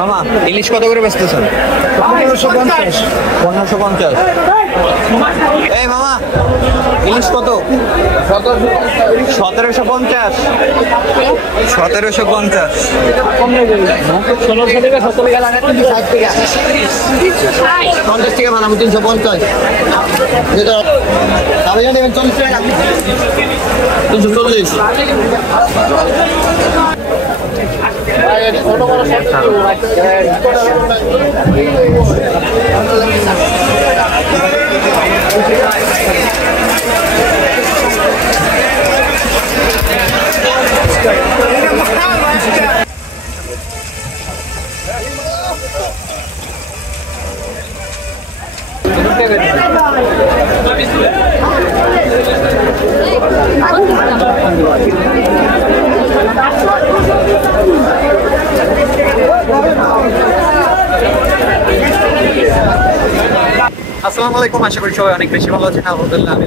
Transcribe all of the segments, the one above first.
মামা ইলিশ কত করে বেচতেছেন? 1550। 1550। এই মামা ইলিশ কত? 1750। 1750। 1600 টাকা 70 টাকা লাগে 360 টাকা 50 টাকা বানাবো 350 যেটা আপনি নেবেন 40 টাকা 340 ছোট বড় আসসালামু আলাইকুম, আশা করি সবাই অনেক বেশি ভালো আছেন। আলহামদুলিল্লাহ আমি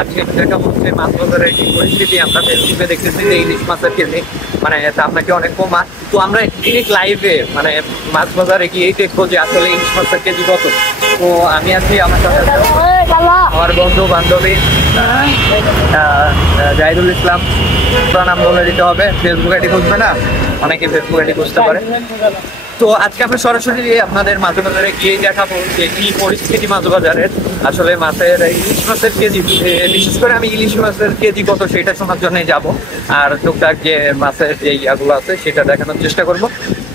আজকে দেখা হচ্ছে মাছ বাজারের কি পরিস্থিতি। আমরা ফেসবুকে দেখতেছি যে ইলিশ মাছের কেজি মানে আপনাকে অনেক কমা। তো আমরা ডিরেক্ট লাইভে মানে মাছ বাজারে গিয়েই দেখবো যে আসলে ইলিশ মাছের কেজি কত। তো আমি আছি আমার সাথে আমার বন্ধু বান্ধবী জাহিদুল ইসলাম, পুরো নাম বলে দিতে হবে, ফেসবুক আইডি খুঁজবে না, অনেকে ফেসবুক আইডি খুঁজতে পারে। তো আজকে আমরা সরাসরি আপনাদের মাছ বাজারে গিয়ে দেখাবো যে কি পরিস্থিতি মাছ বাজারের। আসলে মাছের ইলিশ মাছের কেজি, বিশেষ করে আমি ইলিশ মাছের কেজি কত সেটা শোনার জন্যই যাব, আর টুকটাক যে মাছের যে ইয়াগুলো আছে সেটা দেখানোর চেষ্টা করব।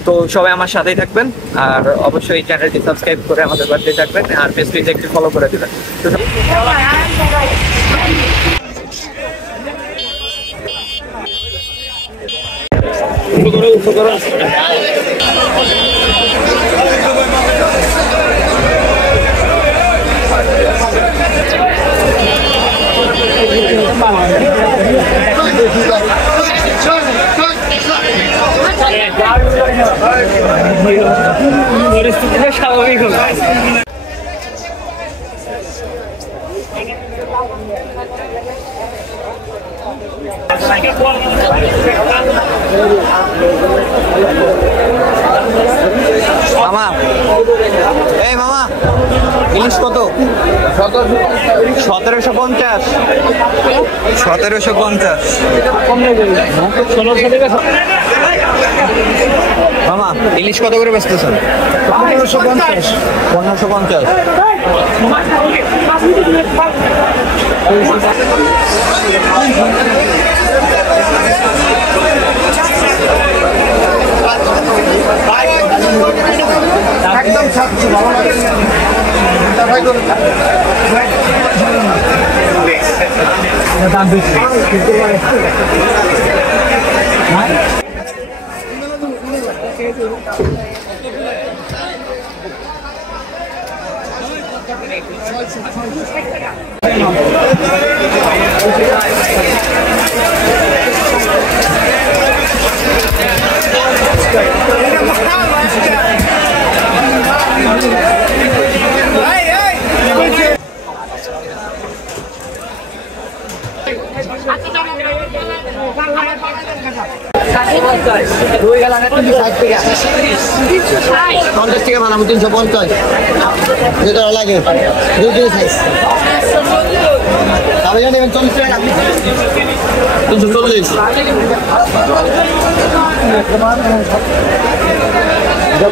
তো সবাই আমার সাথেই থাকবেন, আর অবশ্যই চ্যানেলটি সাবস্ক্রাইব করে আমাদের বাড়িতে থাকবেন, আর পেজটিতে একটু ফলো করে দেবেন। পরিস্থিতিটা স্বাভাবিক হবে। মামা এই মামা ইলিশ কত? 1750। 1750। মামা ইলিশ কত করে বেচতেছেন? 1550। 1550। একদম ছাড়ছো ভালো লাগে দাম বেশি দুই গেলা 360 টাকা 50 টাকা বানাবো 350 যেটা লাগে দুই সাইজ আপনি নেবেন 40 টাকা 340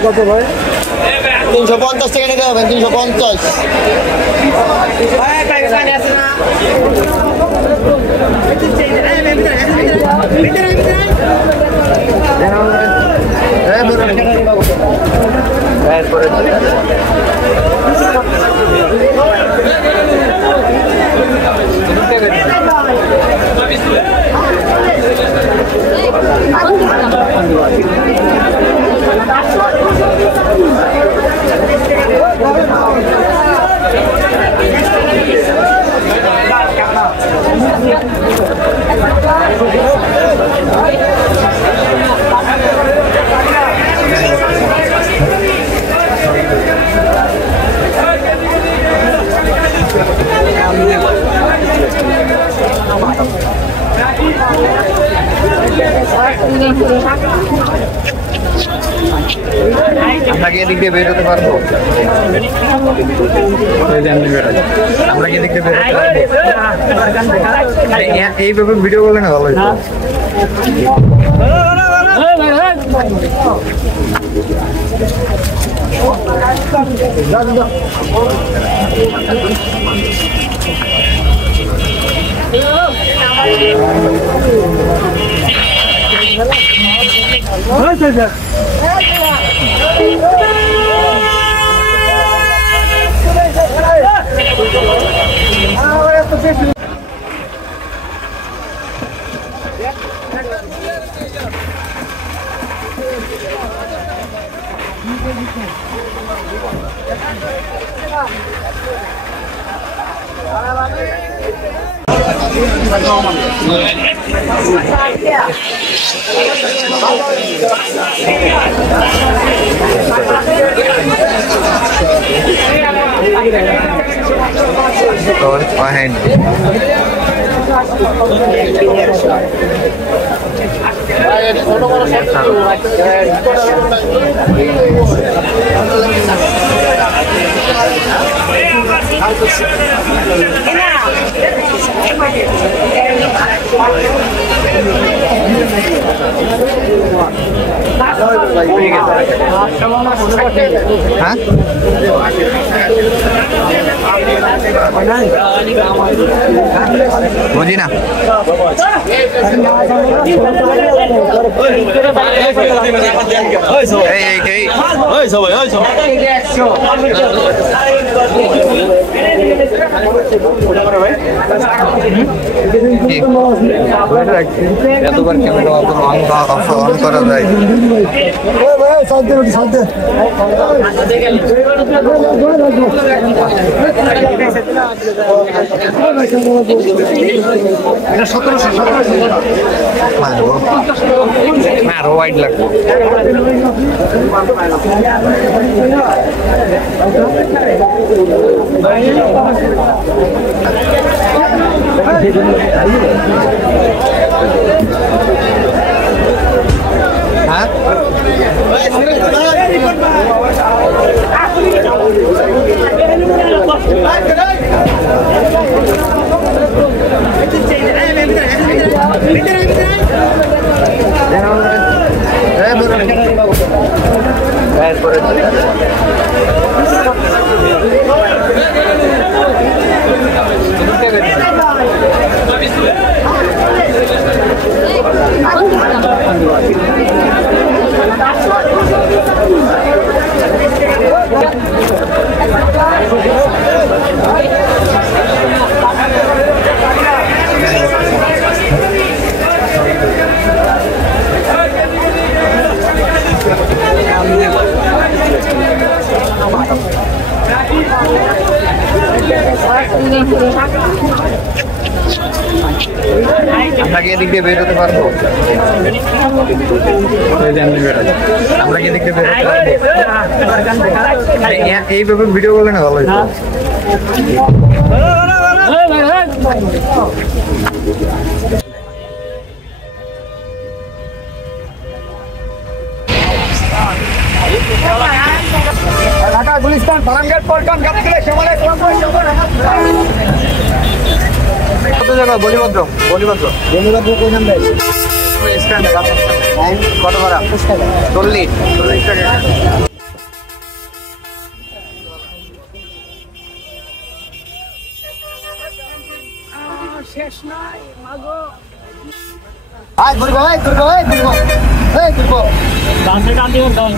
কত ভাই 350 টাকা নিতে হবে 350 আমরা কি এদিক দিয়ে বের হতে পারবো? আমরা কি এদিক দিয়ে বের হতে পারবো? এইভাবে ভিডিও করলে না ভালো হতো। Go ahead. Hah? বুঝি না। এতবার ক্যামেরা অন করা যায়? আরো ওয়াইড লাগবে। হ্যাঁ আমরা কি এদিক দিয়ে বের হতে পারবো? আমরা কি এদিক দিয়ে বের হতে পারবো? এইভাবে ভিডিও করলে না ভালো হতো। ঢাকা গুলিস্তান বারামঘাট পল্টন গাছতলা শ্যামলা কত জায়গা? বলিভদ্র কোন নাম দেয়? স্ট্যান্ডে কত ভাড়া? 40 টাকা। শেষ নাই মাগো। আয় ঘুরবো ডান্সে টান দিও ডান।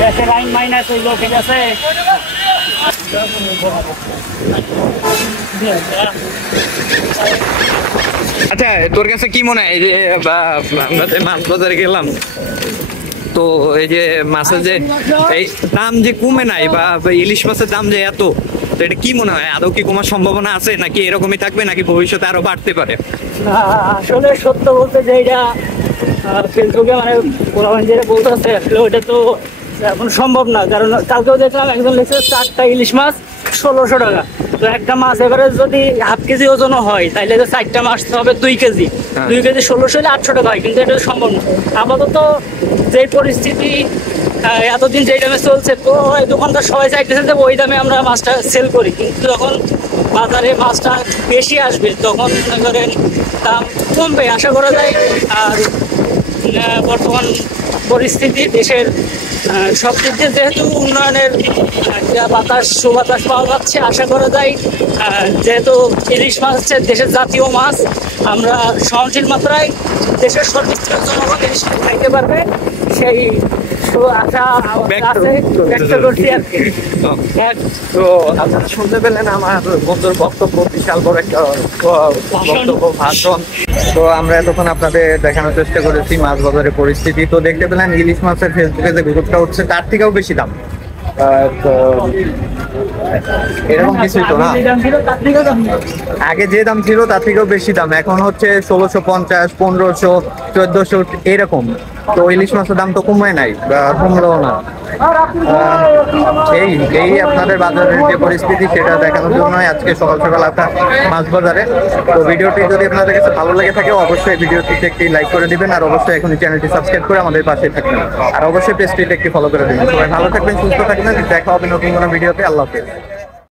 দেশে লাইন মাইনাস হইল, ঠিক আছে। আচ্ছা তোর কাছে কি মনে হয়, এই যে আমরা যে মাছ বাজারে গেলাম, তো এই যে মাছের যে এই দাম যে কমে নাই বা ইলিশ মাছের দাম যে এত, তো এটা কি মনে হয় আদৌ কি কমার সম্ভাবনা আছে নাকি এরকমই থাকবে নাকি ভবিষ্যতে আরো বাড়তে পারে? আসলে সত্য বলতে যে এটা ফেসবুকে মানে পোলাপান যেটা বলতেছে আসলে ওইটা তো এখন সম্ভব না, কারণ কালকেও দেখলাম একজন লিখছে 4টা ইলিশ মাছ 1600 টাকা। তো একটা মাছ এবারে যদি হাফ কেজি ওজন হয় তাহলে যে 4টা মাছ তো হবে 2 কেজি। 2 কেজি 1600 হলে 800 টাকা হয়, কিন্তু এটা সম্ভব না। আপাতত যে পরিস্থিতি এতদিন যেই দামে চলছে, তো এই দোকানদার সবাই চাইতেছে যে ওই দামে আমরা মাছটা সেল করি, কিন্তু যখন বাজারে মাছটা বেশি আসবে তখন ধরেন দাম কমবে আশা করা যায়। আর বর্তমান পরিস্থিতি দেশের সব দিক দিয়ে যেহেতু উন্নয়নের বাতাস সুবাতাস পাওয়া যাচ্ছে, আশা করা যায় যেহেতু ইলিশ মাছ হচ্ছে দেশের জাতীয় মাছ, আমরা সহনশীল মাত্রায় দেশের সর্বোচ্চ জনগণ ইলিশ মাছ খাইতে পারবে সেই আশা আছে, ব্যক্ত করছি আর কি। তো আপনারা শুনতে পেলেন আমার বন্ধুর বক্তব্য, বিশাল বড় একটা বক্তব্য, ভাষণ। তো আমরা এতক্ষণ আপনাদের দেখানোর চেষ্টা করেছি মাছ বাজারের পরিস্থিতি। তো দেখতে পেলেন ইলিশ মাছের ফেসবুকে যে গ্রুপটা উঠছে তার থেকেও বেশি দাম। তো এরকম কিছুই তো না, আগে যে দাম ছিল তার থেকেও বেশি দাম, এখন হচ্ছে 1650, 1500, 1400 এরকম। তো ইলিশ মাছের দাম তো কমে নাই, কমলেও না। এই আপনাদের বাজারের যে পরিস্থিতি সেটা দেখানোর জন্য আজকে সকাল সকাল আপনার মাছ বাজারে। তো ভিডিওটি যদি আপনাদের কাছে ভালো লেগে থাকে অবশ্যই ভিডিওটিতে একটি লাইক করে দিবেন, আর অবশ্যই এখন চ্যানেলটি সাবস্ক্রাইব করে আমাদের পাশে থাকবেন, আর অবশ্যই পেজটিতে একটি ফলো করে দিবেন। সবাই ভালো থাকবেন, সুস্থ থাকবেন, দেখা হবে নতুন কোনো ভিডিওতে। আল্লাহ হাফেজ।